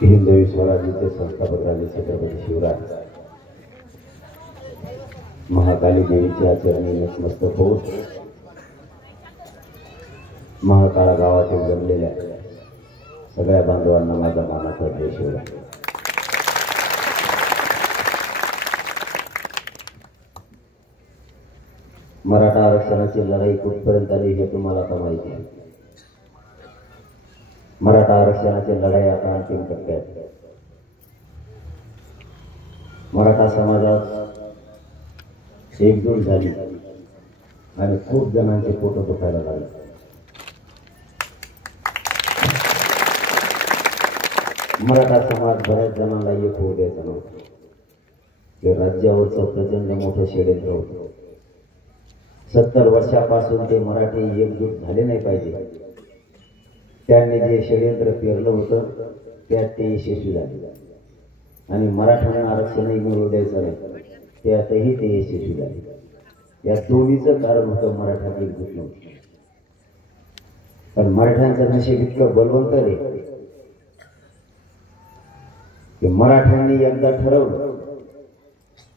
हिंदवी स्वराज्याचे संस्थापक राजे छत्रपती शिवराज महाकाली देवीच्या चरणी नतमस्तक होऊन महाकाळा गावातील जमलेल्या सगळ्या बांधवांना माझा मानाचा जय शिवराज। मराठा आरक्षणाची लढाई कुठपर्यंत आली हे तुम्हाला आता माहिती आहे। मराठा आरक्षणाची लढाई आता अंतिम टप्प्यात। मराठा समाजात एकजूट झाली आणि खूप जणांचे फोटो दुखायला लागले। मराठा समाज बऱ्याच जणांना एक होऊ द्यायचा नव्हता। हे राज्यावरचं प्रचंड मोठं षडयंत्र होतं। 70 वर्षापासून ते मराठी एकजूट झाले नाही पाहिजे, त्यांनी जे षडयंत्र पेरलं होतं त्यात ते यशस्वी झाले आणि मराठ्यांना आरक्षणही मिळवू द्यायचं नाही, त्यातही ते यशस्वी झाले। या दोन्हीचं कारण होतं मराठ्यात एकजूट नव्हती। पण मराठ्यांचं नशीब इतकं बलवंत आहे की मराठ्यांनी एकदा ठरवलं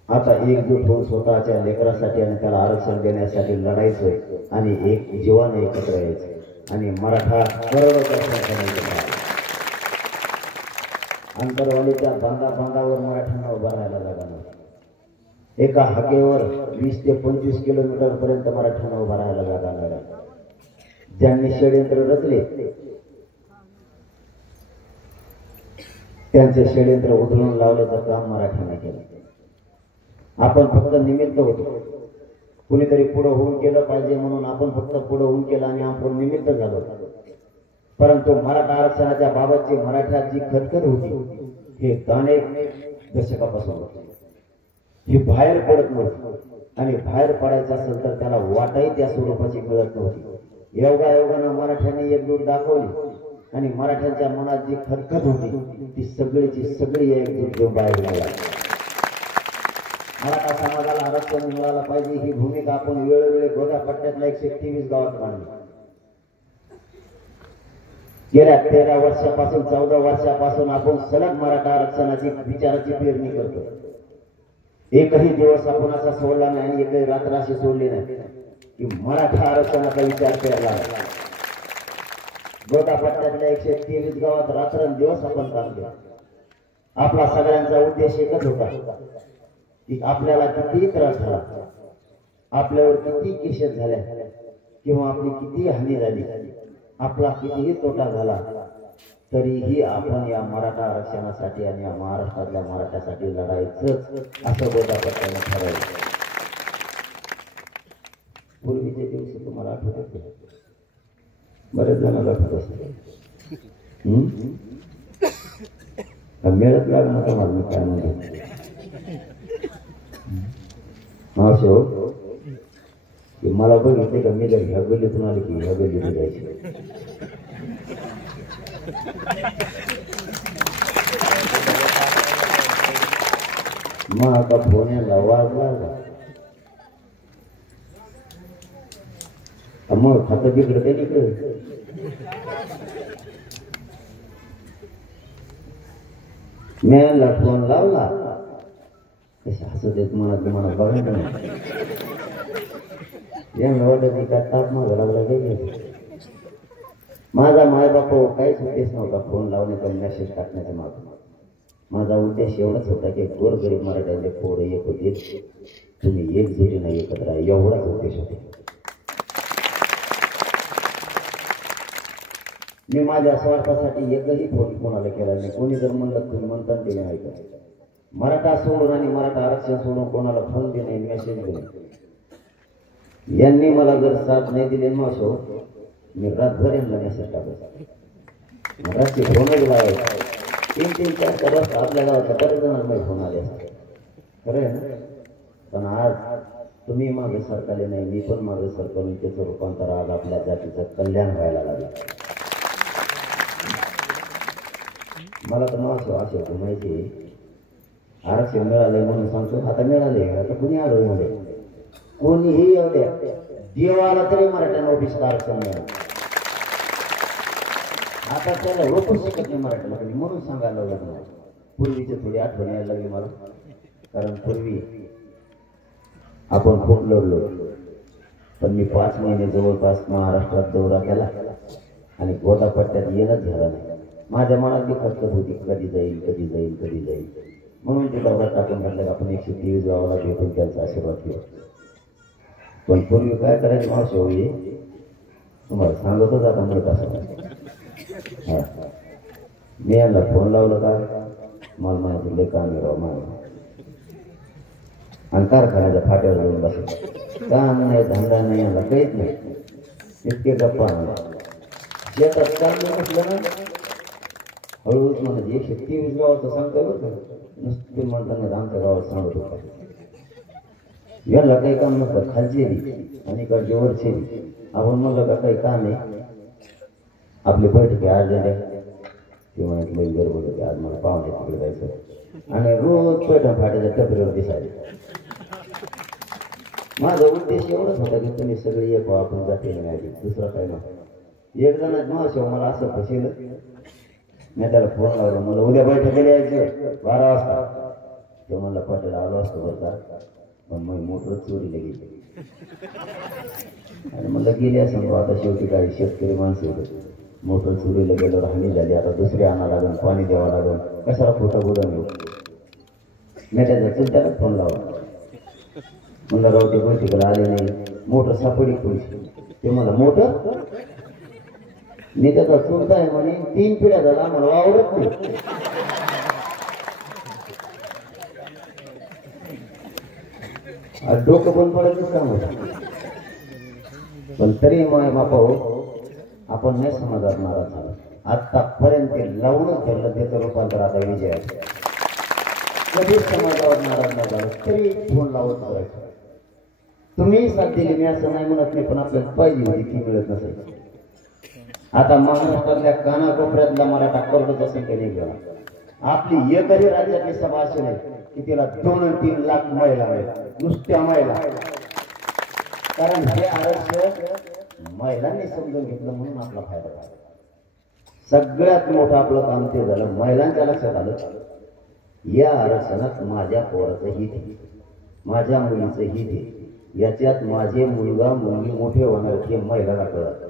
आता एकजूट होऊन स्वतःच्या लेकरासाठी आणि त्याला आरक्षण देण्यासाठी लढायचं आणि एक जीवाने एकत्र यायचं आणि मराठा अंतरवालीच्या बांधावर मराठ्यांना उभा राहायला जागा नव्हती। एका हाकेवर 20 ते 25 किलोमीटर पर्यंत मराठ्यांना उभा राहायला जागा नव्हती। ज्यांनी षडयंत्र रचले त्यांचे षडयंत्र उधळून लावल्याचं काम मराठ्यांना केलं। आपण फक्त निमित्त होतो, कुणीतरी पुढे होऊन केलं पाहिजे म्हणून आपण फक्त पुढे होऊन केलं आणि आपण निमित्त झालो। परंतु मराठा आरक्षणाच्या बाबतची मराठ्यात जी खदखद होती हे अनेक दशकापासून होती, ही बाहेर पडत नव्हती आणि बाहेर पडायचं असेल तर त्याला वाटाही त्या स्वरूपाची मिळत नव्हती। योगायोगानं मराठ्यांनी एकजूट दाखवली आणि मराठ्यांच्या मनात जी खदखद होती ती सगळीची सगळी एकजूट घेऊन बाहेर लागली। मराठा समाजाला आरक्षण मिळालं पाहिजे ही भूमिका आपण वेळोवेळी गोदा पट्ट्यातल्या 123 गावात मांडली। गेल्या 13 वर्षापासून 14 वर्षापासून आपण सलग मराठा आरक्षणाची विचाराची पेरणी करतो। एकही दिवस आपण असा सोडला नाही आणि एकही रात्र अशी सोडली नाही की मराठा आरक्षणाचा विचार केला। गोदा पट्ट्यातल्या 123 गावात रात्रंदिवस आपण काम केलं। आपला सगळ्यांचा उद्देश एकच होता की आपल्याला कितीही त्रास झाला, आपल्यावर किती केसेस झाल्या किंवा आपली किती हानी झाली, आपला कितीही तोटा झाला तरीही आपण या मराठा आरक्षणासाठी आणि या महाराष्ट्रातल्या मराठ्यासाठी लढायचंच असं गोदापट्ट्याने ठरवलं। पूर्वीचे दिवस तुम्हाला आठवतात? बरेच जणांना आठवत असते। मिळत लागणार तुम्हाला मी काय म्हणतो मावशी हो की मला बघितले का मी जर ह्या गल्लीतून आले की ह्या गल्लीतून जायचे। मग आता फोन्याला वाजला मग खातं तिकडे ते तिकडे मेला फोन लावला कशा हसत येत मला बघायचं नाही वाटत का ताप मागा लागला काही। माझा मायबाप काहीच उद्देश नव्हता फोन लावण्याचा मेसेज टाकण्याचा माझा उद्देश एवढाच होता की गोरगरीब मराठ्यांचे पोरं एक होते, तुम्ही एकजुटीने एकत्र एवढाच उद्देश होता। मी माझ्या स्वार्थासाठी एकही फोन कोणाला केला नाही। कोणी जर म्हणलं तुम्ही म्हणता ते नाही का मराठा सोडून आणि मराठा आरक्षण सोडून कोणाला फोन देणे मेसेज देणे यांनी मला जर साथ नाही दिली मावशो मी रातभर यांना मेसेज टाकायचा। रात्री फोनच लावायचा 3-3, 4 वाजता आपल्या गावाचा बरेच जणांना फोन आले खरं आहे ना। पण आज तुम्ही मागे सरकारले नाही, मी पण मागे सरकारने त्याचं रूपांतर आज आपल्या जातीचं कल्याण व्हायला लागलं। मला तर मावशो असे होते माहिती आरक्षण मिळालंय म्हणून सांगतो आता मिळाले आता कुणी आढळून मध्ये कोणीही येऊ द्या देवाला तरी मराठ्यांना ओबीसी आरक्षण मिळालं। आता त्याला रोखूच शकत नाही मराठीला कधी, म्हणून सांगायला लागलं मला. पूर्वीची थोडी आठवण यायला लागली मला. कारण पूर्वी आपण खूप लढलो, पण मी 5 महिने जवळपास महाराष्ट्रात दौरा केला आणि गोदापट्ट्यात येणंच झालं नाही. माझ्या मनात बी खतखत होती, कधी जाईल कधी जाईल कधी जाईल. म्हणून ते दौरा टाकून म्हटलं आपण 123 गावाला भेटून त्यांचा आशीर्वाद घेऊ. पण पूर्वी काय करायची मावशी होई, तुम्हाला सांगतच आता म्हणत असं. मी यांना फोन लावला का, मला म्हणायचं लय काम राव मला, आणि कारखान्याच्या फाट्यावर जाऊन बसत, काम नाही धंदा नाही, याला काहीच नाही, इतके गप्पा शेतात काम म्हटलं ना हळूच म्हणजे 123 गावाचं सांगतो बरं का, नुसते म्हणताना आमच्या गावात सांगत होता. याला काही काम नसतं, खालची आणि इकडचे वरचे. आपण म्हणलं का काही काम आहे, आपली बैठक आज झाल्या ते म्हणायचं गडबड होती, आज मला पाहुणे तिकडे जायचं, आणि रोज पैठण फाट्याच्या टपरीवर दिसायचे. माझा उद्देश एवढंच होता की तुम्ही सगळे एक आपण जाते नाही, दुसरा काही नव्हतं. एक जण मावशी मला असं फसेल, मी त्याला फोन लावला, मला उद्या बैठकीला यायचं 12 वाजता. ते म्हणलं पाटील आलो असतो बरं का, पण मग मोटर चोरीला गेली. आणि मला गेली असं आता शेवटी काही शेतकरी माणसं होते, मोटर चोरीला गेल्यावर हानी झाली, आता दुसरी आणा लागून पाणी द्यावं लागून, कशाला खोटं बोलून येऊ. मी त्याच्या त्याला फोन लावला, म्हणलं राव ते बैठकीला आले नाही, मोटर सापडी थोडीशी. ते मला मोटर मी त्याचा चुलता आहे म्हणे, 3 पिढ्या झाला आम्हाला वावरत नाही. डोकं बंद पडायचं काम होतं. पण तरी माय बापा हो, आपण नाही समाजात नाराज झाला. आतापर्यंत लावूनच धरलं, त्याचं रूपांतर आता विजय आहे. कधीच समाजावर नाराज नाही झालं, तरी फोन लावत करायचं. तुम्ही साथ दिली मी असं नाही म्हणत नाही, पण आपल्याला पाहिजे होती ती मिळत नसेल. आता महाराष्ट्रातल्या कानाकोपऱ्यातला मराठा करोडोच्या संख्येने गेला. आपली एकही राज्यातली सभा अशी नाही की तिला 2 आणि 3 लाख महिला आहेत, नुसत्या महिला. कारण हे आरक्षण महिलांनी समजून घेतलं म्हणून आपला फायदा झाला. सगळ्यात मोठं आपलं काम ते झालं, महिलांच्या लक्षात आलं या आरक्षणात माझ्या पोराचं हित आहे, माझ्या मुलीचं हित आहे, याच्यात माझे मुलगा मुलगी मोठे होणार हे महिलाला कळत.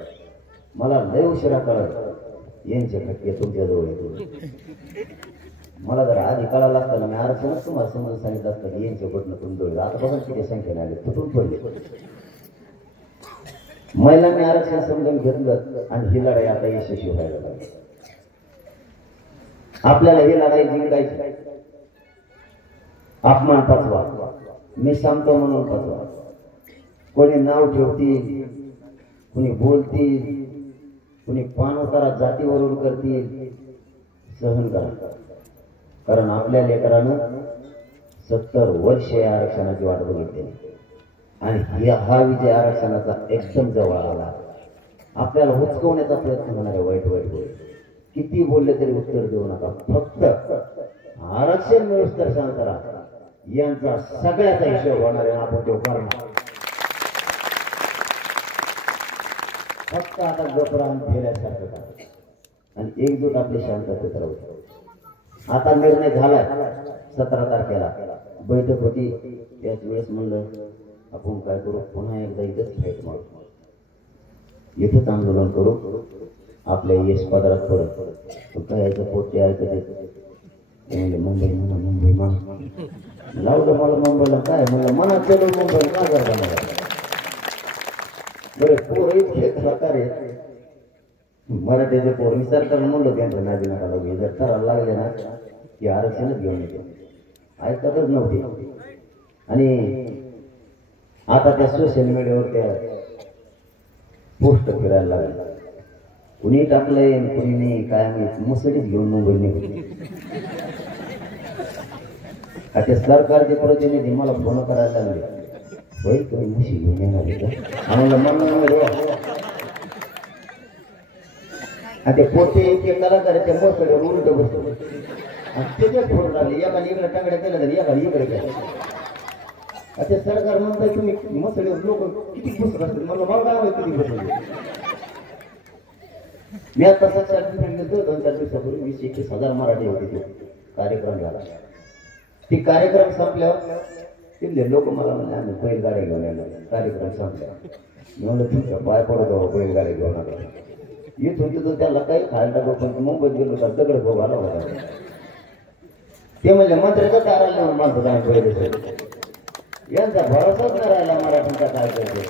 मला लय उशिरा कळत यांचे खटके तुमच्या जवळ येतो. मला जर आधी कळाला असतं ना, मी आरक्षणच तुम्हाला समजून सांगितलं असतं की यांचे बटणं तुमचं. आता बघा किती संख्येने आले, तुटून पडले. महिलांनी आरक्षण समजून घेतलं आणि ही लढाई आता यशस्वी व्हायला लागली. आपल्याला ही लढाई जिंकायची. अपमान पचवा, मी सांगतो म्हणून पचवा. कोणी नाव ठेवतील, कोणी बोलतील, कोणी पान उतारा जातीवरून करतील, सहन करा. कारण आपल्या लेकरानं 70 वर्ष या आरक्षणाची वाट बघितली आणि हा विजय आरक्षणाचा एकदम जवळ आला. आपल्याला हुचकवण्याचा प्रयत्न होणार आहे. वाईट वाईट होईल, किती बोलले तरी उत्तर देऊ नका. फक्त आरक्षण मिळूस शांत राहा. यांचा सगळ्याचा हिशोब होणार आहे, आपण तो करणार. फक्त आता गपरान फेल्यासारखं करा आणि एकजूट आपली शांततेत राहू. आता निर्णय झालाय. 17 तारखेला बैठक होती, त्याच वेळेस म्हणलं आपण काय करू, पुन्हा एकदा इथंच फाईट मारू, इथंच आंदोलन करू, आपल्या यश पदार्थ परत. काय याचं पोट ते ऐकत म्हणले मुंबई म्हणा, मुंबई म्हणा लावलं मला मुंबईला. काय म्हणलं मनात चलो मुंबईला का करता मला. बरे पोर इतके कलाकार आहेत मराठीचे पोर. मी सरकारला म्हणलो त्यांचं नादी नका लागू, जर करायला लागले ना की आरक्षणच घेऊन येते. ऐकतच नव्हते. आणि आता त्या सोशल मीडियावर त्या पोस्ट फिरायला लागल्या. कुणी टाकलंय कुणी नाही काय माहिती, मुसडीच घेऊन मुंबई निघते. आता सरकारचे प्रतिनिधी मला फोन करायला लागले, होय तुम्ही मुशी घेऊन येणार का म्हणलं. आणि ते पोटे इतके कलाकार त्या मुसडीवर उलट बसतो आणि त्याच्याच फोन लागले. एकाने इकडे टांगड्या केल्या तरी एकाने इकडे केल्या. आता सरकार म्हणतंय तुम्ही मुसडीवर लोक किती बसत असतील. मला काय किती बसले. मी आता तसंच सर्टिफिकेट घेतो 2-4 दिवसापूर्वी 20-21 हजार मराठी होते ते कार्यक्रम झाला. ती कार्यक्रम संपल्यावर तिथले लोक मला म्हणले आम्ही बैलगाड्या घेऊन येणार कार्यक्रम संपल्यावर. मी म्हणलं तुमच्या पाय पडतो बैलगाड्या घेऊन आलो. येत होती तर त्याला काही खायला टाकू पण मुंबईत गेलो तर दगड भाऊ आला होता. ते म्हणजे मंत्र्याचा तारा नेऊन मानतो आम्ही पहिले. यांचा भरोसाच नाही राहिला मराठीचा काय करतो.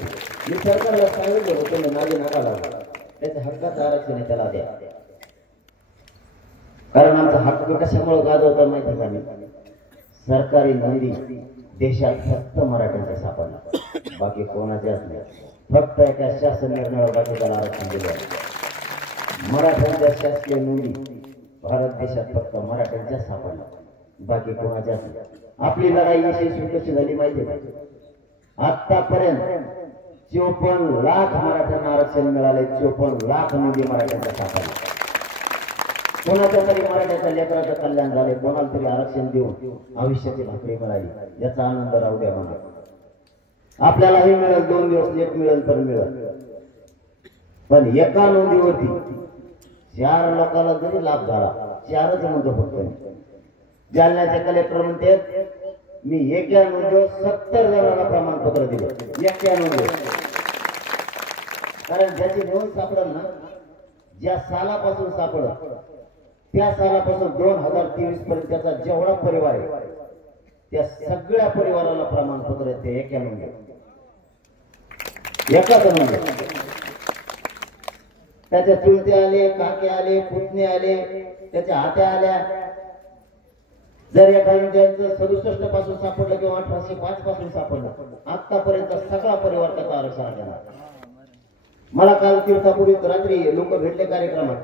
मी सरकारला सांगितलं होतं तुम्ही माझे नका लागला त्याच्या हक्काचं आरक्षण आहे त्याला द्या. कारण आमचा हक्क कशामुळे गाजवता माहिती का मी सरकारी नोंदी देशात फक्त मराठ्यांचा सापडला बाकी कोणाच्याच नाही. फक्त एका शासन निर्णयावर बाकी त्याला आरक्षण दिलं. मराठ्यांच्या शासकीय नोंदी भारत देशात फक्त मराठ्यांच्या सापडला बाकी कोणाच्याच नाही. आपली लढाई यशस्वी कशी झाली माहिती का आतापर्यंत 54 लाख मराठ्यांना आरक्षण मिळाले. 54 लाख नोंदी मराठ्यांच्या सापडल्या. कोणाच्या तरी मराठ्याच्या लेकराचं कल्याण झाले. कोणाला तरी आरक्षण देऊन आयुष्याची भाकरी मिळाली याचा आनंद राहू द्या म्हणा. आपल्यालाही मिळेल 2 दिवस एक मिळेल तर मिळेल पण एका नोंदीवरती 4 लोकांना जरी लाभ झाला 4च म्हणतो फक्त. जालन्याचे कलेक्टर म्हणते मी एका नोंदीवर 70 जणांना प्रमाणपत्र दिले एका नोंदीवर. कारण ज्याची नोंद सापडेल ना ज्या सालापासून सापडत त्या सालापासून 2023 पर्यंत त्याचा जेवढा परिवार आहे त्या सगळ्या परिवाराला प्रमाणपत्र येते एका नोंदीवर. एकाच नोंदीवर त्याच्या चुलते आले काके आले पुतणे आले त्याच्या हात्या आल्या. जर एखाद्या त्यांचं 67 पासून सापडलं किंवा 1805 पासून सापडलं आतापर्यंत सगळा परिवार त्याचा आरक्षण देणार. मला काल तीर्थापुरीत रात्री लोक भेटले कार्यक्रमात.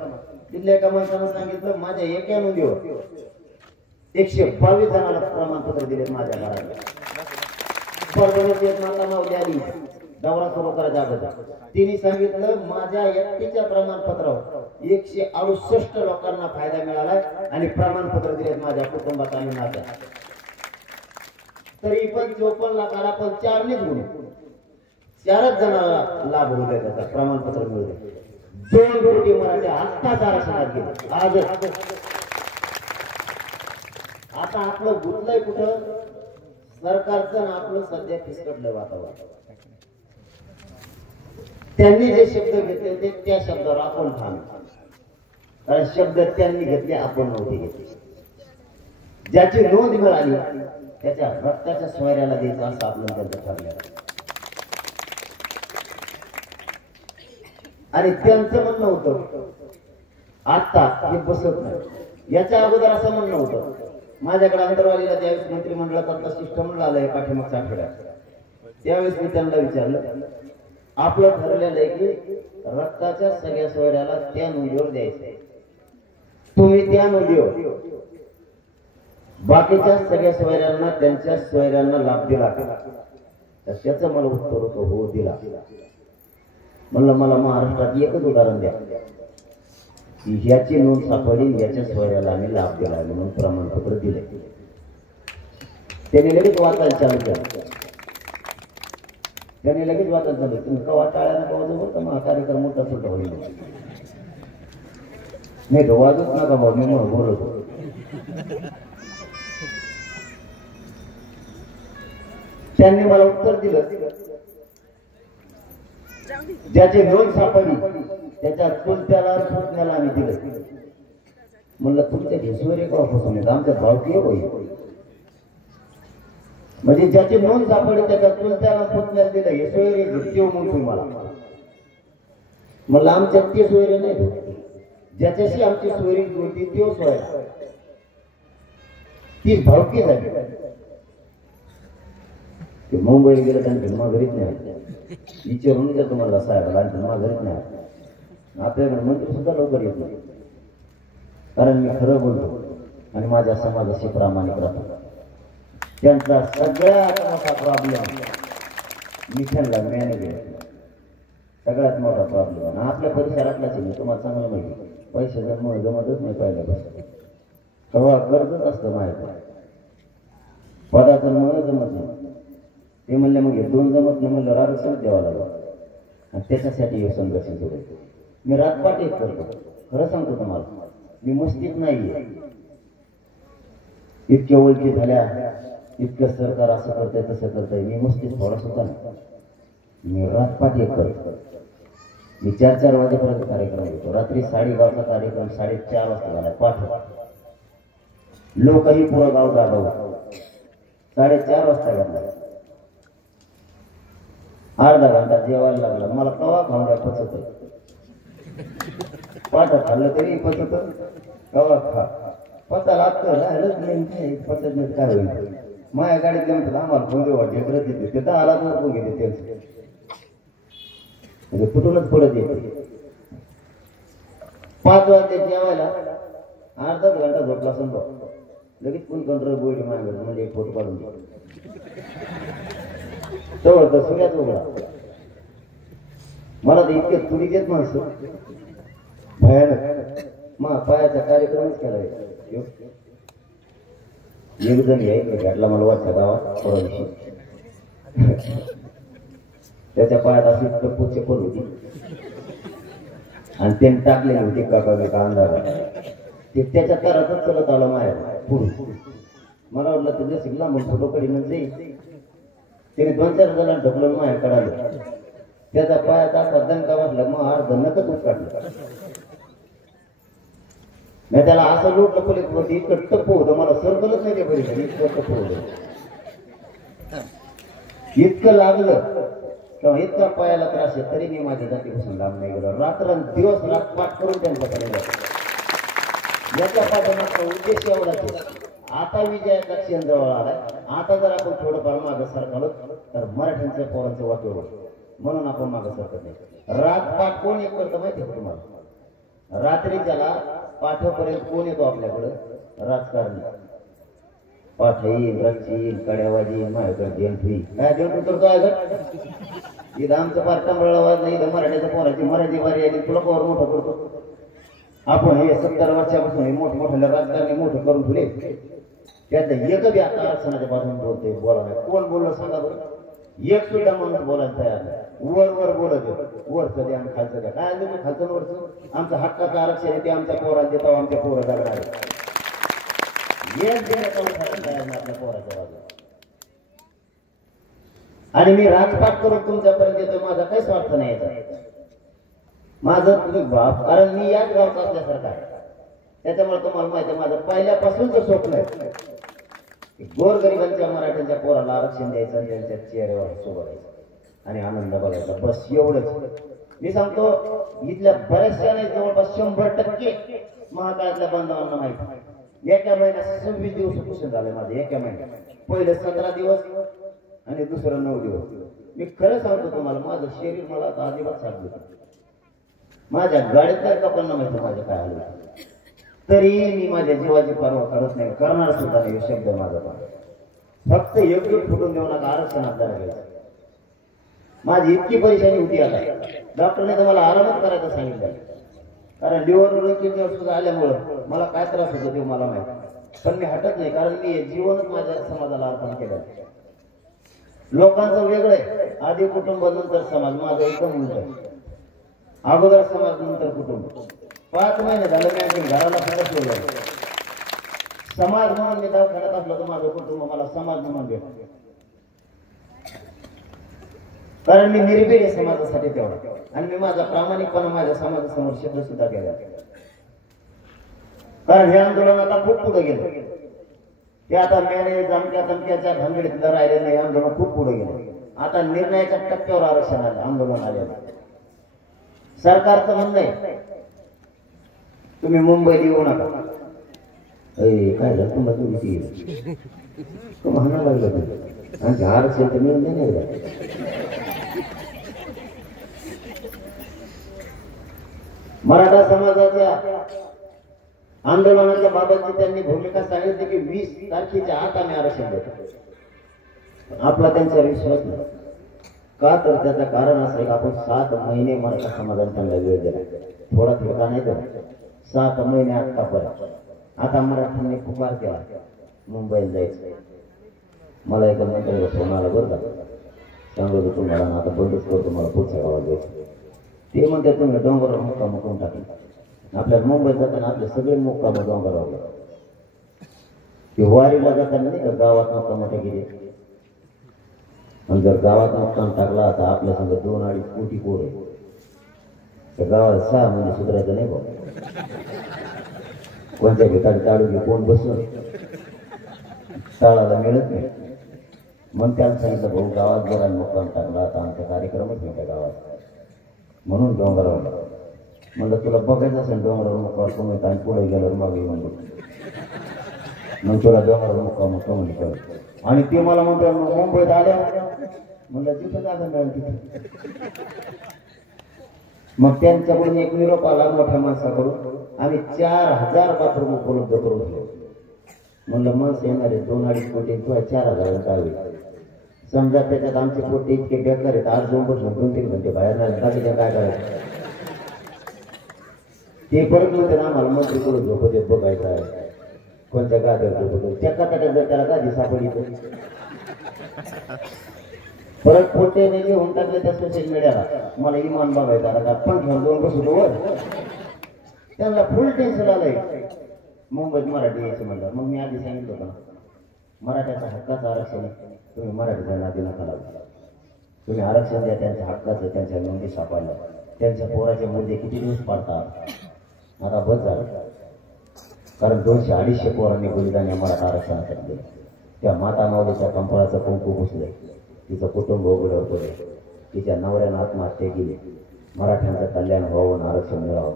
तिथल्या एका माणसानं सांगितलं माझ्या एका नोंदीवर 122 जणांना प्रमाणपत्र दिले माझ्या घराला. परभणीत एक माता मावली आली दौरा सुरू करायचा अगोदर तिने सांगितलं माझ्या एकटीच्या प्रमाणपत्रावर 168 लोकांना फायदा मिळाला आणि प्रमाणपत्र दिले माझ्या कुटुंबात आणि माझ्या. तरी पण 54 लाखाला पण 4नेच गुण 4च जणांना लाभ होऊ दे त्याचा प्रमाणपत्र मिळू दे. 2 कोटी मराठी आत्ताच आरक्षणात गेले आज. आता आपलं गुंतलंय कुठं सरकारचं आपलं सध्या फिसकटलं वातावरण. त्यांनी जे शब्द घेतले होते त्या शब्दावर आपण ठाम कारण शब्द त्यांनी घेतले आपण नव्हते घेतले. ज्याची नोंद मिळाली त्याच्या रक्ताच्या सोयऱ्याला द्यायचं असं आपलं त्यांचं ठरलं. आणि त्यांचं म्हणणं होतं आता हे बसत नाही. याच्या अगोदर असं म्हणणं होतं माझ्याकडे अंतरवालीला ज्यावेळेस मंत्रिमंडळात आता शिष्टमंडळ आलंय पाठीमागच्या आठवड्यात त्यावेळेस मी त्यांना विचारलं आपलं ठरलेलं आहे की रक्ताच्या सगळ्या सोयऱ्याला त्या नोंदीवर द्यायचंय. तुम्ही त्या नोंदीवर बाकीच्या सगळ्या सोयऱ्यांना त्यांच्या सोयऱ्यांना लाभ दिला तर त्याचं मला उत्तर होतं हो दिला. म्हणलं मला महाराष्ट्रात एकच उदाहरण द्या की ह्याची नोंद सापडली याच्या सोयऱ्याला आम्ही लाभ दिला म्हणून प्रमाणपत्र दिले. त्याने लगेच वाचायला चालू केलं. त्याने लगेच वाचायला चालू तुम्ही कवा टाळ्यानं कवा जवळ तर मग कार्यक्रम मोठा छोटा होईल. नाही तो वाजत नका भाऊ मी मग बोलतो. त्यांनी मला उत्तर दिलं ज्याची नोंद सापडली त्याच्या चुलत्याला पुतण्याला आम्ही दिलं. म्हणलं तुमच्या घेसवर एक ऑफिसून येत आमच्या भावकीय होईल म्हणजे ज्याची नोंद सापडली त्याच्या चुलत्याला पुतण्याला दिलं हे सोयरे देव म्हणून तुम्हाला. म्हणलं आमच्या ते सोयरे नाही ज्याच्याशी आमची सोयरी जुळती तो सोयरा ती भावकी झाली. ते मुंबईला गेलं त्यांच्या माघारीच नाही विचारून जर तुम्हाला साहेबाला माघारीच नाही. आपल्याकडे मंत्री सुद्धा लवकर येत नाही कारण मी खरं बोलतो आणि माझ्या समाजाशी प्रामाणिक राहतो. त्यांचा सगळ्यात मोठा प्रॉब्लेम मिशनला मॅनेज सगळ्यात मोठा प्रॉब्लेम आपल्या परिसरातलाच आहे. तुम्हाला चांगलं माहिती पैसे जमतच नाही पहिल्यापासून तेव्हा गरजच असतं माहिती पदाचं मुळे जमत नाही. ते म्हणले मग 2 जमत नाही म्हणलं आरक्षण द्यावं लागलं आणि त्याच्यासाठी हे संघर्ष सुरू. मी रातपाट एक करतो, खरं सांगतो तुम्हाला, मी मस्तीत नाहीये. इतक्या ओळखी झाल्या, इतकं सरकार असं करतंय तसं करतंय, मी मस्तीत थोडा सुद्धा नाही. मी रातपाट एक करतो. मी 4-4 वाजेपर्यंत कार्यक्रम घेतो. रात्री 5:30चा कार्यक्रम 4:30 वाजता झाला पाठ. लोकही पुरं गाव जागवलं. 4:30 वाजता घातला. अर्धा घंटा जेवायला लागला. मला कवा खाऊन द्या पचत, पाठ खाल्लं तरी पचत, कवा खा पता लागतं. नाही पचत नाही काय होईल. माझ्या गाडीत म्हणतात आम्हाला फोन वाटते करत येते, ते 10 लाख वर घेते त्यांचं, म्हणजे कुठूनच पडत येते. 5 वाजता जेवायला अर्धाच घंटा झोपला समजा, लगेच कोण कंट्रोल बोलली माझ्याकडे, म्हणजे एक फोटो काढून तेवढं तर सगळ्याच उघडा. मला तर इतके चुरी देत माणसं भयानक. मग पायाचा कार्यक्रमच केला. एक जण यायचं घातला मला वाटतं गावात परवा, त्याच्या पायात अशी टप्पू चप्पल होती आणि त्याने टाकले होते का अंदाज, ते त्याच्या करातच चलत आलं माया पुढे. मला वाटलं तुझ्या शिकला मग फोटो कडे जाईल. त्याने 2-4 जणांना ढकलून माया कडालं. त्याचा पायाचा असा दणका वाटला, मग अर्ध नकच काढलं. मी त्याला असं लोटलं पहिले, इतकं टप्प होतं, मला सर्कलच नाही पहिले, इतकं टप्प होतं, इतकं लागलं तेव्हा इतका पायाला त्रास आहे. तरी मी माझ्या जातीपासून लांब नाही गेलो. रात्रंदिवस रात पाठ करून त्यांच्याकडे जातो. याच्या पाठीमागचा उद्देश एवढाच, आता विजयाचा क्षण जवळ आलाय. आता जर आपण थोडंफार मागं सरकलो तर मराठ्यांच्या पोरांचं वाटोळ होतं, म्हणून आपण मागं सरकत नाही. रात पाठ कोण एक करतं माहिती आहे तुम्हाला? रात्रीच्याला पाठपर्यंत कोण येतो आपल्याकडं? राजकारणी. पाठ येईल, रच्ची येईल, कड्यावाजी माझ्याकडे गेंठी काय देऊन करतो आहे का? इथं आमचं पाठ कमराळा वाज नाही, इथं मराठ्याच्या पोराची मराठी बारी आली, तुला पोर मोठं करतो. आपण हे 70 वर्षापासून हे मोठमोठ्या राजकारणी मोठं करून ठेवले, त्यातलं एक बी आता आरक्षणाच्या बाजून बोलते, बोला नाही. कोण बोललं सांगा बरं? एक सुद्धा माणूस बोलायला तयार नाही. वर बोलत वरचं द्या आणि खालचं द्या. काय आलं खालचं वरचं? आमचं हक्काचं आरक्षण आहे, ते आमच्या पोराला देतो, आमच्या पोरं जगणार एक देण्याचा तयार नाही आपल्या पोराच्या बाजूला. आणि मी राजपाट करून तुमच्यापर्यंत येतो, माझा काही स्वार्थ नाही याचा. माझं तुम्ही बाप, कारण मी याच गावचा असल्यासारखा आहे. त्याच्यामुळे तुम्हाला माहिती आहे, माझं पहिल्यापासूनच स्वप्न आहे गोरगरिबांच्या मराठ्यांच्या पोराला आरक्षण द्यायचं आणि त्यांच्या चेहऱ्यावर सोबत आणि आनंद बघायचा, बस एवढंच. मी सांगतो, इथल्या बऱ्याचशा नाही, जवळपास 100% महाकाळातल्या बांधवांना माहिती. एका महिन्यात 26 दिवस उपोषण झाले माझे. एका महिन्यात पहिले 17 दिवस आणि दुसरं 9 दिवस. मी खरं सांगतो तुम्हाला, माझं शरीर मला अजिबात साथ देत. माझ्या गाडीत काय कपांना माहिती माझ्या काय आलं, तरी मी माझ्या जीवाची पर्वा करत नाही, करणार सुद्धा नाही. शब्द माझा पण फक्त एकजूट फुटून देऊ नका, आरक्षणात जरा घ्यायचं. माझी इतकी परेशानी होती, आता डॉक्टरने तर मला आरामच करायचं सांगितलं, कारण लिव्हर किडनी सुद्धा आल्यामुळं मला काय त्रास होतो ते मला माहिती. पण मी हटत नाही, कारण मी जीवनच माझ्या समाजाला अर्पण केलं. लोकांचं वेगळं आहे, आधी कुटुंब नंतर समाज. माझं एकदम उलट आहे, अगोदर समाज नंतर कुटुंब. 5 महिने झालं मी आणखी घराला सुद्धा ठेवलं. समाज म्हणून मी दवाखान्यात असलो तर माझं कुटुंब मला समाज म्हणून भेटतो, कारण मी निर्भीड आहे समाजासाठी तेवढा. आणि मी माझा प्रामाणिकपणा माझ्या समाजासमोर शब्द सुद्धा केला, कारण हे आंदोलन आता खूप पुढे गेलं. ते आता मेले जमक्या तमक्याच्या भानगडीत राहिले नाही, आंदोलन खूप पुढे गेलं. आता निर्णयाच्या टप्प्यावर आरक्षण आलं, आंदोलन आलेलं. सरकारचं म्हणणं आहे तुम्ही मुंबईत येऊ नका. काय झालं तुम्हाला, तू म्हणायला लागलं आणि आरक्षण तर मिळून नाही. मराठा समाजाच्या आंदोलनाच्या बाबतची त्यांनी भूमिका सांगितली की 20 तारखेच्या आत आम्ही आरक्षण देतो. आपला त्यांचा विश्वास नाही का, तर त्याचं कारण असं आहे की आपण 7 महिने मराठा समाजाने त्यांना वेळ दिला, थोडा थोडा नाही तर 7 महिने आतापर्यंत. आता मराठ्यांनी पुकार केला मुंबईला जायचं. मला एका मंत्र्याला फोन आला, बरं का, सांगतो तुम्हाला आता बंदच करतो, मला पुढच्या गावात जायचं. ते म्हणते तुम्ही डोंगरावर मुक्काम करून टाकले. आपल्याला मुंबईत जाताना आपले सगळे मुक्काम डोंगरावर. ते वारीला जाताना नाही का गावात मुक्काम गेले, आणि जर गावात मुक्काम टाकला तर आपल्या संग 2-2.5 कोटी पोर आहे. त्या गावात 6 महिने सुधारायचं नाही बघ. कोणत्या ठिकाणी काढू घे कोण बसून तळाला मिळत नाही. मग त्याला सांगितलं भाऊ गावात जरा मुक्काम टाकला आता आमचा कार्यक्रमच नाही त्या गावात, म्हणून डोंगरावर. म्हणलं तुला बघायचं असेल डोंगरावर मुक्काम कमी आणि पुढे गेल्यावर मागे म्हणलो मग तुला डोंगरावर मुक्काम कमी कर. आणि ते मला म्हणतात मुंबईत आल्या. म्हणलं तिथं जागा मिळेल तिथे. मग त्यांच्याकडून एक निरोप आला मोठ्या माणसाकडून, आम्ही 4000 बाथरूम उपलब्ध करून दिले. म्हणलं माणसं येणार आहे 2-2.5 कोटी किंवा 4000 काय होईल. समजा त्याच्यात आमचे पोटे इतके बेकार आहेत, आज 2-3 घंटे बाहेर नाही बाकीच्या काय करायचं. ते परत म्हणते ना आम्हाला मंत्रीकडून झोपत येत बघायचं आहे कोणत्या गाद्यावर झोपत. चक्का जर त्याला गादी सापडली परत पोटे नाही होऊन टाकले त्या सोशल मीडियाला. मला इमान बघायचा आता पण घेऊन 2 बसलो वर. त्यांना फुल टेन्शन आलंय मुंबईत मराठी यायचं म्हणलं. मग मी आधी सांगितलं होतं मराठ्याचा हक्काचं आरक्षण तुम्ही मराठीच्या नादी नका लागू. तुम्ही आरक्षण द्या त्यांच्या हक्काचं. त्यांच्या नोंदी सापडल्या, त्यांच्या पोराचे मुद्दे किती दिवस पाडतात. आता बस झालं, कारण 200-250 पोरांनी बलिदान या मराठा आरक्षणासाठी दिलं. त्या माता माऊलीच्या कंपाळाचं कुंकू घुसलंय, तिचं कुटुंब उघड्यावर पडले, तिच्या नवऱ्यानं आत्महत्या केली. मराठ्यांचं कल्याण व्हावं, आरक्षण मिळावं.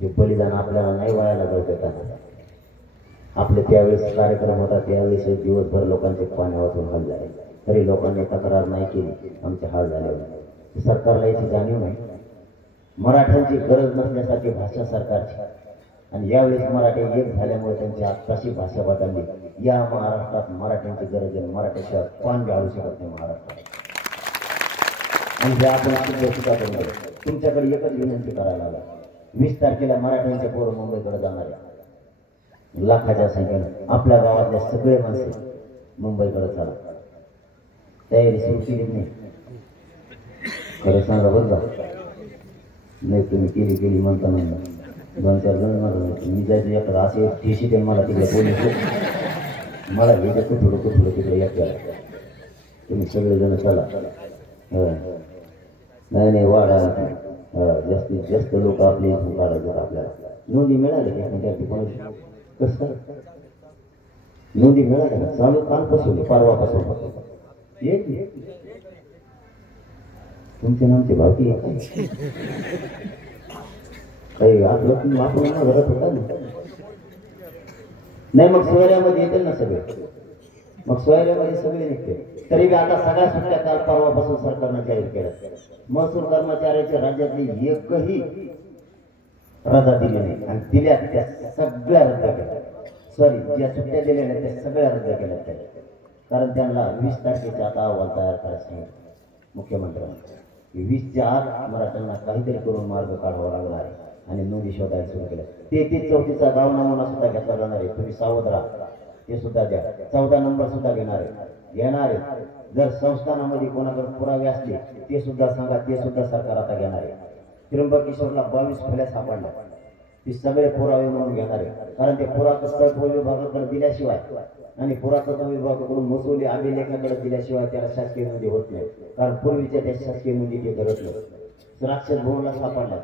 हे बलिदान आपल्याला नाही वायाला जाऊ देतात. आपले त्यावेळेस कार्यक्रम होता, त्यावेळेस दिवसभर लोकांचे पाणी वाचून हाल झाले, तरी लोकांनी तक्रार नाही केली, आमचे हाल झाले. सरकारला याची जाणीव नाही. मराठ्यांची गरज नसण्यासाठी भाषा सरकारची, आणि यावेळेस मराठी एक झाल्यामुळे त्यांची आत्ताशी भाषा बदलली. या महाराष्ट्रात मराठ्यांची गरज आहे. मराठ्याशिवाय पान घालू शकत नाही महाराष्ट्रात. आणि हे आपण सुद्धा करून गेलो. तुमच्याकडे एकच विनंती करायला आला, 20 तारखेला मराठ्यांचे पोरं मुंबईकडे जाणार आहे लाखाच्या संख्येनं. आपल्या गावातल्या सगळे माणसे मुंबईकडे चालू. तयारी सुरू केली नाही. खरं सांगा बरं का, नाही तुम्ही केली म्हणता नाही. 2-4 जण मला मी जायचं एखादं असे ठेशी ते मला तिकडे बोलले, मला हे कुठं तिकडे एक केला. तुम्ही सगळेजण चला. नाही वाढा, जास्तीत जास्त लोक आपले इथून काढायचे. आपल्याला नोंदी मिळाली त्या ठिकाणी कसं नोंदी मिळाल्या ना, चालू कालपासून परवापासून एक तुमचे नामचे भावकी काही आपलं आपण घरात होता नाही. मग सोयऱ्यामध्ये येतील ना सगळे, मग सोयऱ्यामध्ये सगळे निघते. तरी बी आता सगळ्या सुट्ट्या काल परवापासून सरकारनं जाहीर केल्या. महसूल कर्मचाऱ्याच्या राज्यातली एकही रजा दिली नाही, आणि दिल्या त्या सगळ्या रद्द केल्या. सॉरी, ज्या सुट्ट्या दिल्या नाही त्या सगळ्या रद्द केल्या. कारण त्यांना 20 तारखेचा आता अहवाल तयार करायचा सांगितलं मुख्यमंत्र्यांनी. 20च्या आत मराठ्यांना काहीतरी करून मार्ग काढावा लागणार आहे, आणि नोंदी शोधायला सुरू केलं. 33-34चा गाव नमुना सुद्धा घेतला जाणार आहे. तुम्ही सावध राहा, ते सुद्धा द्या. 14 नंबर सुद्धा घेणार आहे. जर संस्थानामध्ये कोणाकडे पुरावे असले ते सुद्धा सांगा, ते सुद्धा सरकार आता घेणार आहे. त्र्यंबकेश्वरला 22 खोल्या सापडल्या, ते सगळे पुरावे म्हणून घेणार आहे. कारण ते पुरातत्व विभागाकडे दिल्याशिवाय आणि पुरातत्व विभागाकडून महसुली अभिलेखाकडे दिल्याशिवाय त्याला शासकीय नोंदी होत नाही. कारण पूर्वीच्या त्या शासकीय नोंदी ते धरत नाही. राक्षस भवनला सापडला.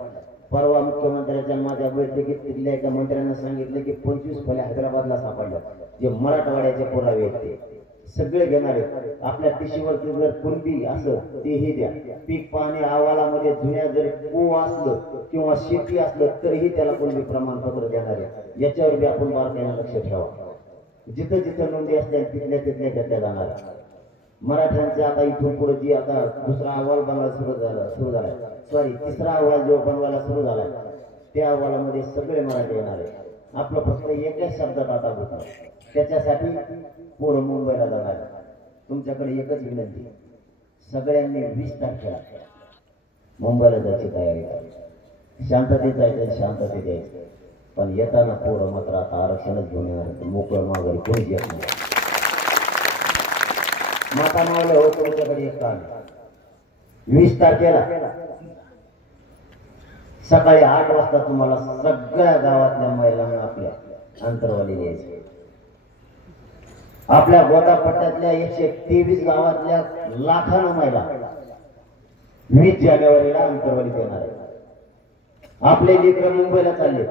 परवा मुख्यमंत्र्यांच्या माझ्या बैठकीत तिथल्या एका मंत्र्यांना सांगितलं की 25 खोल्या हैदराबादला सापडल्या, जे मराठवाड्याचे पुरावे आहेत ते सगळे घेणार आहेत. आपल्या टिशीवरती जर कुणबी असं तेही द्या. पीक पाणी अहवालामध्ये जुन्या जरी कूळ असलं किंवा शेती असलं तरीही त्याला कुणबी प्रमाणपत्र देणार आहे. याच्यावर बी आपण बारकाईने लक्ष ठेवा. जिथं जिथं नोंदी असल्या तिथल्या घेतल्या जाणार. मराठ्यांचे आता इथून पुढे जी आता दुसरा अहवाल बनवायला सुरू झालाय, सॉरी तिसरा अहवाल जो बनवायला सुरू झालाय, त्या अहवालामध्ये सगळे मराठी येणार आहे. आपलं फक्त एकाच शब्दात आता होतं. त्याच्यासाठी पोरं मुंबईला जाणार. तुमच्याकडे एकच विनंती, सगळ्यांनी 20 तारखेला मुंबईला जायची तयारी करा. शांततेत जायचं, शांततेत यायचं. पण येताना पोरं मात्र आता आरक्षणच घेऊन येणार. मोकळं माघारी कोणीच येत नाही. माता मावलं हो तुमच्याकडे एक काम, 20 तारखेला सकाळी 8 वाजता तुम्हाला सगळ्या गावातल्या महिलांना आपल्या अंतरवाली द्यायची. आपल्या गोदापट्ट्यातल्या 123 गावातल्या लाखांना महिला 20 जानेवारीला अंतरवाली देणार आहे. आपले लेकर मुंबईला चालले,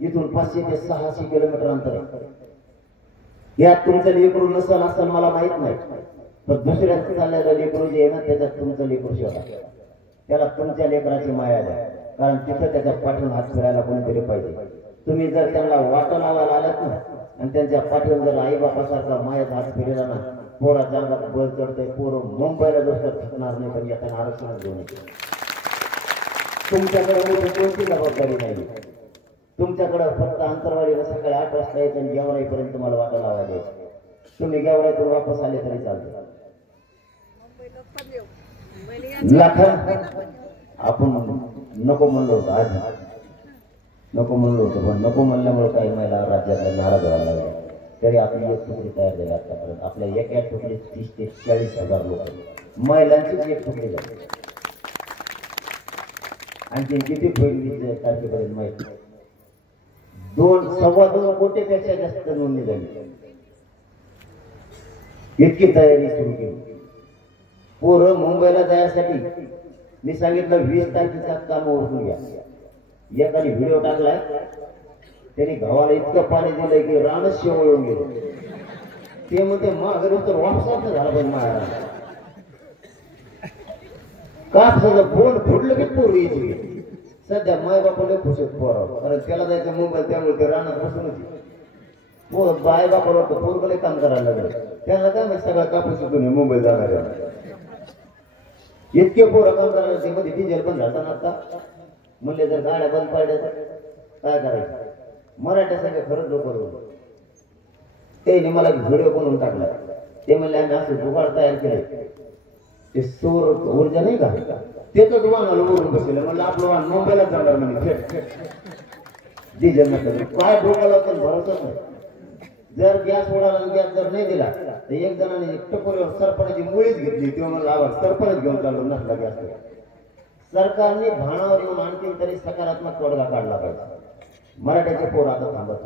इथून 500 ते 600 किलोमीटर अंतर आहे. यात तुमचं लेकरू नसल असं मला माहित नाही, पण दुसऱ्या चाललेलं लेकरू जे आहे ना त्याच्यात तुमचं लेकरू शोधा. त्याला तुमच्या लेकराची माया द्या, कारण तिथं त्याच्या पाठवून हात फिरायला कोणीतरी पाहिजे. तुम्ही जर त्यांना वाटं लावायला आलात ना आणि त्यांच्या पाठवून जर आई बापासारखा मायाचा हात फिरला ना, पोराच्या अंगात बळ चढतंय, पोरं मुंबईला दोस्त थकणार नाही, पण येताना आरक्षण घेऊन येते. तुमच्याकडे मोठी कोणती जबाबदारी नाही. तुमच्याकडे फक्त अंतरवालीला सकाळी 8 वाजता यायचं आणि गेवराईपर्यंत तुम्हाला वाटा लावायला द्यायचं. तुम्ही गेवराईतून वापस आले तरी चालते. लाखन आपण नको म्हणलो होतो, आधी नको म्हणलो होतो, पण नको म्हणल्यामुळे काही महिला राज्यातल्या नाराज व्हायला लागल्या. तरी आपली एक तुकडी तयार झाली आतापर्यंत. आपल्या एका तुकडीत 30 ते 40 हजार लोक, महिलांचीच एक तुकडी झाली. आणखी किती होईल 20 तारखेपर्यंत माहिती. 2-2.25 कोटीपेक्षा जास्त नोंदणी झाली. इतकी तयारी सुरू केली. पोरं मुंबईला जायसाठी मी सांगितलं 20 तारखेचा काम ओळखून घ्या. एकाने व्हिडिओ टाकलाय, त्याने गव्हाला इतकं पाणी दिलंय की रानच शेवळून गेलं. ते म्हणते माघारी तर वापसाच झाला, पण महाराज कापसाचं बोंड फुटलं की पोर यायची. सध्या माय बापाला खुश आहेत पोरावर, कारण त्याला जायचं मुंबईत, त्यामुळे ते रानात बसून होती. बाय बापाला पोरकडे काम करायला लागलं. त्यांना काय माहिती सगळा कापूस शिकून मुंबईत जाणार आहे. इतके पोरं काम करायला, ते मध्ये डिझेल पण झालं. आता म्हणले जर गाड्या बंद पडल्या तर काय करायचं. मराठ्या सगळ्या खरंच लोक ते मला व्हिडिओ बनवून टाकला. ते म्हणले आम्ही असं जुगाड तयार केलंय, ते सौर ऊर्जा नाही का, त्याच वाहनाला उडून बसले. म्हणलं आपलं वाहन मुंबईला जाणार म्हणजे डिझेल नका काय डोक्याला पण भरोसाच नाही. जर गॅस उडाला, गॅस जर नाही दिला तर एक जणांनी टपोरीवर सरपणाची मुळीच घेतली. तेव्हा म्हणलं आवाज सरपणच घेऊन चाललो नसला गॅस. सरकारने भाणावर येऊन आणखी तरी सकारात्मक तोडगा काढला पाहिजे. मराठ्याचे पोर आता थांबत.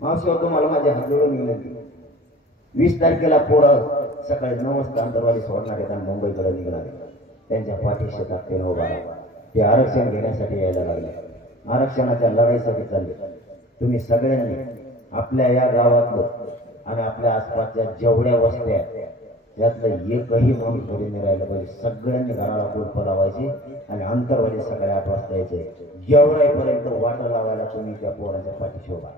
मावशीवर तुम्हाला माझ्या हात जोडून विनंती, 20 तारखेला पोरं सकाळी 9 वाजता अंतरवाली सोडणार आहेत आणि मुंबईकडे निघणार आहेत. त्यांच्या पाठीशी टाकते उभा राहा. ते आरक्षण घेण्यासाठी यायला लागले, आरक्षणाच्या लढाईसाठी चालले. तुम्ही सगळ्यांनी आपल्या या गावातलं आणि आपल्या आसपासच्या जेवढ्या वस्त्या त्यातलं एकही माणूस घरी नाही राहिलं पाहिजे. सगळ्यांनी घराला कुलप लावायची आणि अंतरवाली सकाळी 8 वाजता यायचे. जेवढ्यापर्यंत वाटा लावायला तुम्ही त्या पोराच्या पाठीशी उभा.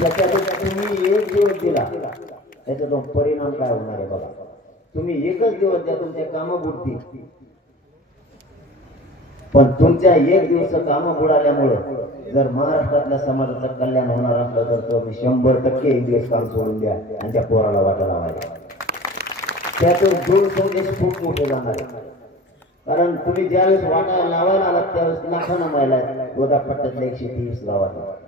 त्याच्यात तुम्ही एक दिवस दिला, त्याचा तो परिणाम काय होणार आहे बघा. तुम्ही एकच दिवस द्या, तुमच्या कामं बुडतील. पण तुमच्या एक दिवस कामं बुडाल्यामुळे जर महाराष्ट्रातल्या समाजाचं कल्याण होणार असलं तर तुम्ही 100% एक दिवस काम सोडून द्या आणि त्या पोराला वाटा लावायला. त्यातून 2 संदेश खूप मोठे जाणार आहे. कारण तुम्ही ज्यावेळेस वाटा लावायला आलात त्यावेळेस लाखांना महिला गोदापट्ट्यातल्या 123 गावात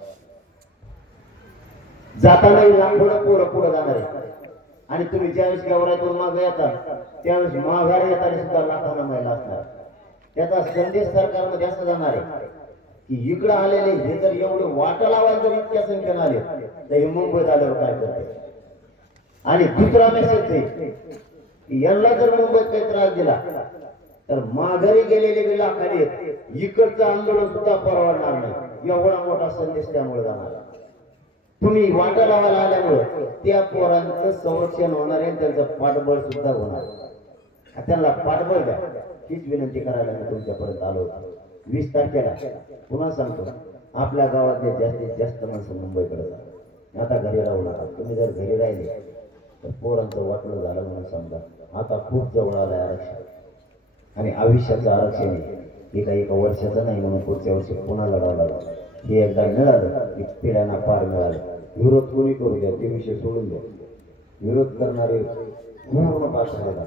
जाताना लाखोडं पोरं पुढे जाणार आहे. आणि तुम्ही ज्यावेळेस गेवराईतून मागे येतात त्यावेळेस माघारी येताना सुद्धा लाखांना महिला असणार. त्याचा संदेश सरकारमध्ये असं जाणार आहे की इकडं आलेले हे जर एवढे वाटा लावायला जर इतक्या संख्येने आले तर हे मुंबईत आल्यावर काय करते. आणि दुसरा मेसेज आहे की यांना जर मुंबईत काही त्रास दिला तर माघारी गेलेले लाखाने इकडचं आंदोलन सुद्धा परवडणार नाही. एवढा मोठा संदेश त्यामुळे जाणार. तुम्ही वाटा लावायला आल्यामुळे त्या पोरांचं संरक्षण होणार आहे, त्यांचं पाठबळ सुद्धा होणार. त्यांना पाठबळ द्या हीच विनंती करायला मी तुमच्यापर्यंत आलो होतो. 20 तारखेला पुन्हा सांगतो, आपल्या गावातले जास्तीत जास्त माणसं मुंबईकडे जातात. आता घरी राहू नका. तुम्ही जर घरी राहिले तर पोरांचं वाटलं झालं म्हणून समजा. आता खूप जवळ आलंय आरक्षण आणि आयुष्याचं आरक्षण हे काही एका वर्षाचं नाही, म्हणून पुढच्या वर्षी पुन्हा लढावं लागलं. हे एकदा मिळालं की पिढ्यांना पार मिळालं. विरोध कोणी करू द्या, ते विषय सोडून द्या. विरोध करणारे पूर्ण पास झालेला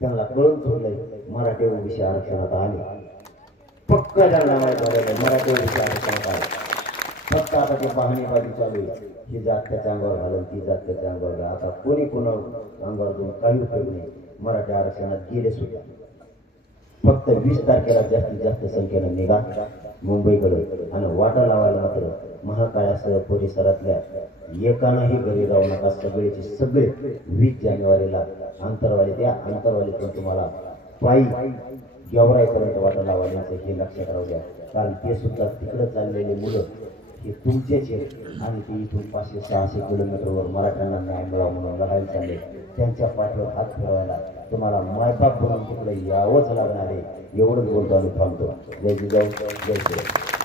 त्यांना कळून सोडलंय मराठी ओबीसी आरक्षणात आले. पक्क त्यांना माहीत झालेलं मराठी ओबीसी आरक्षणात आले. फक्त आता ते पाहणीबाजी चालू आहे. ही जात त्याच्या अंगावर घालून, ती जात त्याच्या अंगावर घाल. आता कोणी कोणा अंगावर घेऊन काही उपयोग नाही. मराठी आरक्षणात गेले सुद्धा. फक्त 20 तारखेला जास्तीत जास्त संख्येनं निघा मुंबईकडे आणि वाटा लावायला मात्र महाकाळासह परिसरातल्या एकानंही घरी राहू नका. सगळेचे सगळे 20 जानेवारीला अंतरवालीत या. अंतरवालीतून तुम्हाला पायी गेवराईपर्यंत वाटा लावायचं हे लक्षात राहू द्या. कारण ते सुद्धा तिकडे चाललेले मुलं हे तुमचेच आहेत आणि ते इथून 500-600 किलोमीटरवर मराठ्यांना न्याय मिळावा म्हणून लढायला चालले. त्यांच्या पाठीवर हात फिरवायला तुम्हाला मायबाप बनून तिकडे यावंच लागणार आहे. एवढंच बोलतो आणि थांबतो. जय जिजाऊ, जय श्रीराम.